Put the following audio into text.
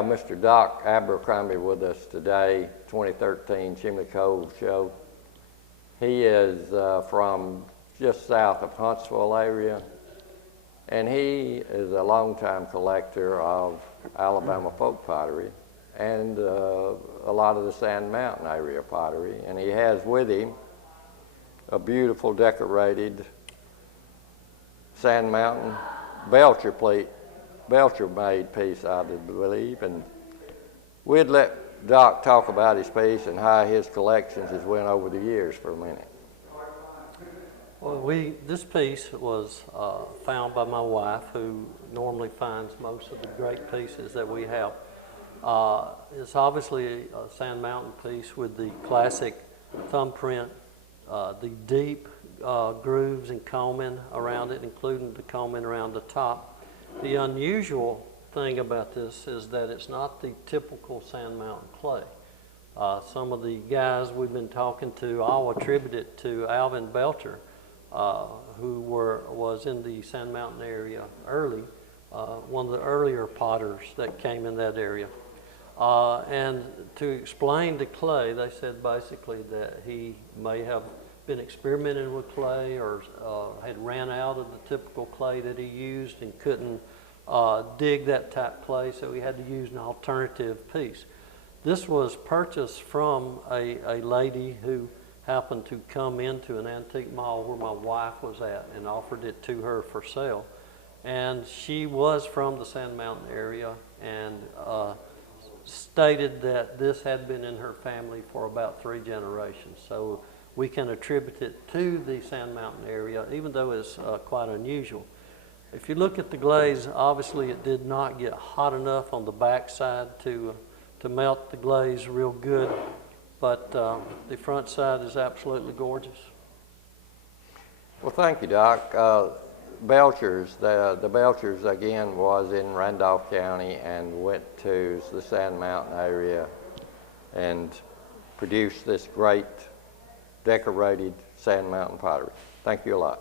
have Mr. Doc Abercrombie with us today, 2013 Chimney Cove Show. He is from just south of Huntsville area, and he is a longtime collector of Alabama folk pottery and a lot of the Sand Mountain area pottery. And he has with him a beautiful decorated Sand Mountain Belcher made piece, I believe. And we'd let Doc talk about his piece and how his collections has went over the years for a minute. Well, this piece was found by my wife, who normally finds most of the great pieces that we have. It's obviously a Sand Mountain piece with the classic thumbprint, the deep grooves and combing around it, including the combing around the top. The unusual thing about this is that it's not the typical Sand Mountain clay. Some of the guys we've been talking to all attribute it to Alvin Belcher, who was in the Sand Mountain area early, one of the earlier potters that came in that area. And to explain the clay, they said basically that he may have been experimenting with clay or had ran out of the typical clay that he used and couldn't dig that type clay, so he had to use an alternative piece. This was purchased from a lady who happened to come into an antique mall where my wife was at and offered it to her for sale. And she was from the Sand Mountain area and stated that this had been in her family for about 3 generations. So we can attribute it to the Sand Mountain area, even though it's quite unusual. If you look at the glaze, obviously it did not get hot enough on the back side to melt the glaze real good, but the front side is absolutely gorgeous. Well, thank you, Doc. Belcher's, the Belcher's again was in Randolph County and went to the Sand Mountain area and produced this great decorated Sand Mountain pottery. Thank you a lot.